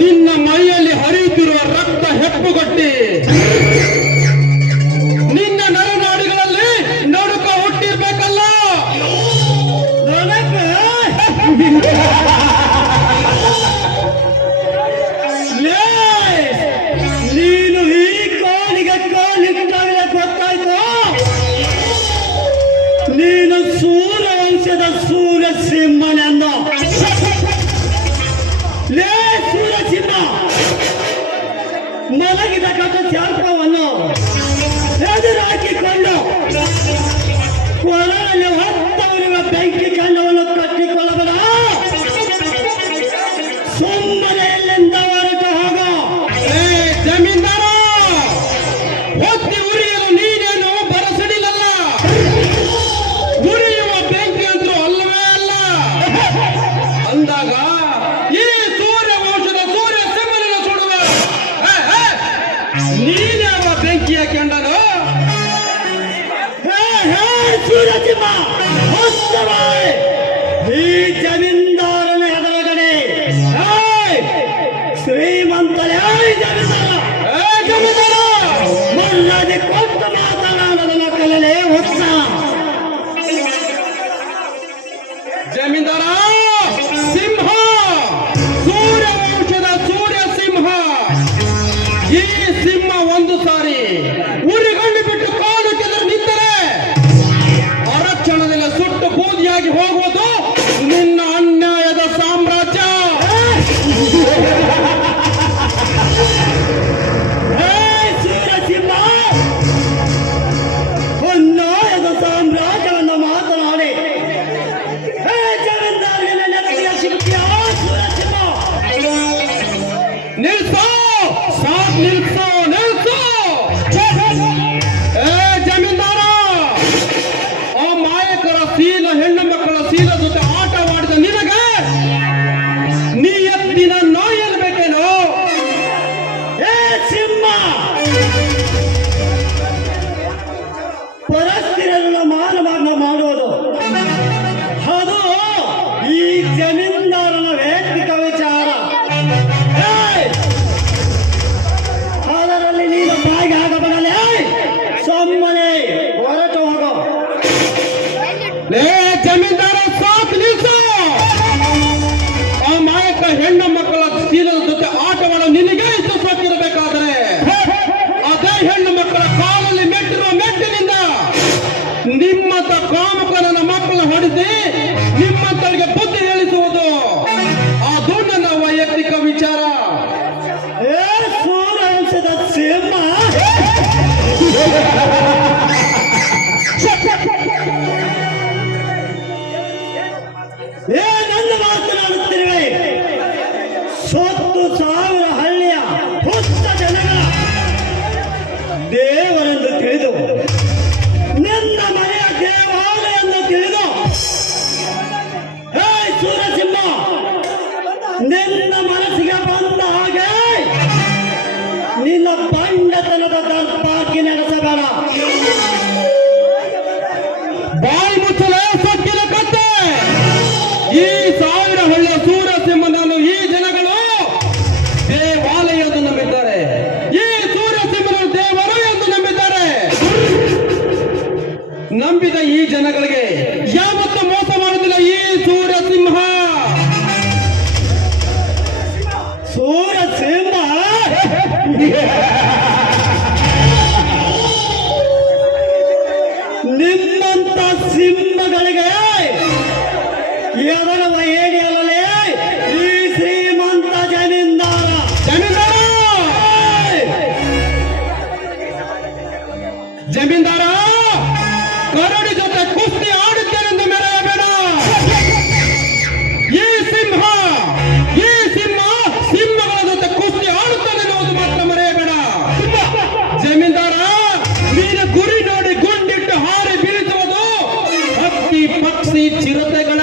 ನಿನ್ನ ಮೈಯಲ್ಲಿ ಹರಿಯುತ್ತಿರುವ ರಕ್ತ ಹೆಪ್ಪುಗಟ್ಟಿ ನಿನ್ನ ನರನಾಡಿಗಳಲ್ಲಿ ನಡುಕ ಹುಟ್ಟಿರ್ಬೇಕಲ್ಲ. ನೀನು ಈ ಕಾಲಿಗೆ ಕಾಲಿಟ್ಟಾಗಲೇ ಗೊತ್ತಾಯ್ತು ನೀನು ಸೂರ್ಯವಂಶದ ಸೂರ್ಯ ಸಿಂಹನೆಂದು. ಲೇ ಸೂರ್ಯ ಸಿಂಹ, ಮಲಗಿದ ಕಥ ಶಾರ್ಪವನ್ನು ಎದುರಾಕಿಕೊಂಡು ಕೊಳಲಲ್ಲಿ ಹೊತ್ತವರಿರುವ ಬೆಂಕಿ ಕಂಡವನ್ನು ಕಟ್ಟಿಕೊಳ್ಳಬೇಡ. ಸುಮ್ಮನೆ ಎಲ್ಲಿಂದ ಹೊರಟು ಹೋಗೋ. ಜಮೀನ್ದಾರ, ಹೊತ್ತಿ ಉರಿಯಲು ನೀನೇನು ಬರಸಡಿಲಲ್ಲ, ಉರಿಯುವ ಬೆಂಕಿ ಅಂತೂ ಅಲ್ಲವೇ ಅಲ್ಲ. ಅಂದಾಗ ಈ ಸೂರ್ಯ ವಂಶದ ಸೂರ್ಯ ಸಿಂಹನನ್ನು ಸುಡುವ ನೀನ್ಯಾವ ಬೆಂಕಿಯ ಕೆಂಡನು? ಸೂರ್ಯ ಸಿಂಹ, ಈ ಜಮೀನ್ದಾರನ ಎದುರುಗಡೆ ಶ್ರೀಮಂತರೇ ಜಮೀನ್ದಾರ ಮರ್ಯಾದೆ ಕೊಟ್ಟು ಮಾತನಾಡೋದನ್ನ ಕಲಲೆ ಹುಚ್ಚ. ಜಮೀನ್ದಾರ, ಸಿಂಹ, ಸೂರ್ಯ ವಂಶದ ಸೂರ್ಯ ಸಿಂಹ. ಈ ಸಿಂಹ ಒಂದು ಸಾರಿ ಉರಿಗಣ್ಣು ಬಿಟ್ಟು ಕಾಲು ಕೆದರು ನಿಂತರೆ ಅರಕ್ಷಣದಲ್ಲಿ ಸುಟ್ಟು ಬೂದಿಯಾಗಿ ಹೋಗುವುದು ನಿನ್ನ ಅನ್ಯಾಯದ ಸಾಮ್ರಾಜ್ಯ. ಸೂರ್ಯ ಸಿಂಹ, ಅನ್ಯಾಯದ ಸಾಮ್ರಾಜ್ಯವನ್ನು ಮಾತನಾಡಿ ಜಮೀನ್ದಾರನ ನೆನಪಿನ ಶಿಲ್ಪಿಯ ಸೂರ್ಯ ಸಿಂಹ. ನಿಲ್ಸೋ, ಸಾಕ್ ನಿಲ್ಸೋ, ನಿಲ್ಸೋ. ಜಮೀನ್ದಾರ, ಆ ಮಾಯಕರ ಶೀಲ ಹೆಣ್ಣು ಮಕ್ಕಳ ಶೀಲ ಜೊತೆ ಆಟವಾಡಿದ ನಿನಗೆ ನೀ ಎತ್ತಿನ ನಾಯಲ್ ಬೇಕೇನೋ? ಸಿಂಹ, ಪರಸ್ಪರರನ್ನು ಮಾನಭಂಗ ಮಾಡುವುದು ಅದು ಈ ಜಮೀನ್ದಾರನ ವೈಯಕ್ತಿಕ ವಿಚಾರ. ಅದರಲ್ಲಿ ನೀನು ಬಾಯಿಗೆ ಆಗಬಡಲೇ. ಸುಮ್ಮನೆ ಹೊರಟು ಹೋಗೋ. ಜಮೀನ್ದಾರ, ಸಾಕು ನಿಲ್ಸು. ಆ ಮಾಯಕ ಹೆಣ್ಣು ಮಕ್ಕಳ ಶೀಲದ ಜೊತೆ ಆಟವಾಡೋ ನಿನಗೆ ಇಷ್ಟು ಸಾಕಿರಬೇಕಾದರೆ ಅದೇ ಹೆಣ್ಣು ಮಕ್ಕಳ ಕಾಲಲ್ಲಿ ಮೆಟ್ಟಿರುವ ಮೆಟ್ಟಿನಿಂದ ನಿಮ್ಮಂತ ಕಾಮಕನ ಮಕ್ಕಳ ಹೊಡೆಸಿ ನಿಮ್ಮಂತವರಿಗೆ ಬುದ್ಧಿ ಹೇಳಿಸುವುದು ಅದು ನನ್ನ ವೈಯಕ್ತಿಕ ವಿಚಾರ. ಸೂರ್ಯವಂಶದ ಸಿಂಹ, ನನ್ನ ಮಾತನಾಡುತ್ತಿರುವೆ. ಸೊತ್ತು ಸಾವಿರ ಹಳ್ಳಿಯ ಹುತ್ತ ಜನಗಳ ದೇವರೆಂದು ತಿಳಿದು ನನ್ನ ಮನೆಯ ದೇವಾಲಯ ಎಂದು ತಿಳಿದು ಸೂರ್ಯಸಿಂಹ, ನಿನ್ನ ಮನಸ್ಸಿಗೆ ಬಂದ ಹಾಗೆ ನಿನ್ನ ಬಂಡತನದ ದರ್ಪಾಕಿ ನಡೆಸಬೇಡ. ಬಾಯಿ ಮುಚ್ಚಲೇ ಸಕ್ಕಿನ ಕತ್ತೆ. ಈ ಸಾವಿರ ಹಳ್ಳಿಯ ಸೂರ್ಯ ಸಿಂಹನನ್ನು ಈ ಜನಗಳು ದೇವಾಲಯ ಎಂದು ನಂಬಿದ್ದಾರೆ. ಈ ಸೂರ್ಯ ಸಿಂಹನ ದೇವರು ಎಂದು ನಂಬಿದ್ದಾರೆ. ನಂಬಿದ ಈ ಜನಗಳಿಗೆ ಯಾವತ್ತೂ ಮೋಸ ಮಾಡುತ್ತಿಲ್ಲ ಈ ಸೂರ್ಯ ಸಿಂಹ. ಸೂರ್ಯ ಸಿಂಹ, ನಿಮ್ಮಂತ ಸಿಂಹಗಳಿಗೆ ಎದರುವ ಹೇಗೆ ಅಲ್ಲಲೇ ಈ ಶ್ರೀಮಂತ ಜಮೀನ್ದಾರ. ಜಮೀನ್ದಾರ, ಕರಡಿ ಜೊತೆ ಕುಸ್ತಿ ಆಡುತ್ತೇನೆಂದು ಮೆರೆಯಬೇಡ. ಈ ಸಿಂಹ ಸಿಂಹಗಳ ಜೊತೆ ಕುಸ್ತಿ ಆಡುತ್ತಾನೆ ಎನ್ನುವುದು ಮಾತ್ರ ಮರೆಯಬೇಡ. ಜಮೀನ್ದಾರ, ನೀನು ಗುರಿ ನೋಡಿ ಗುಂಡಿಟ್ಟು ಹಾರಿ ಬೀಳಿಸುವುದು ಹಕ್ಕಿ ಪಕ್ಷಿ ಚಿರತೆಗಳ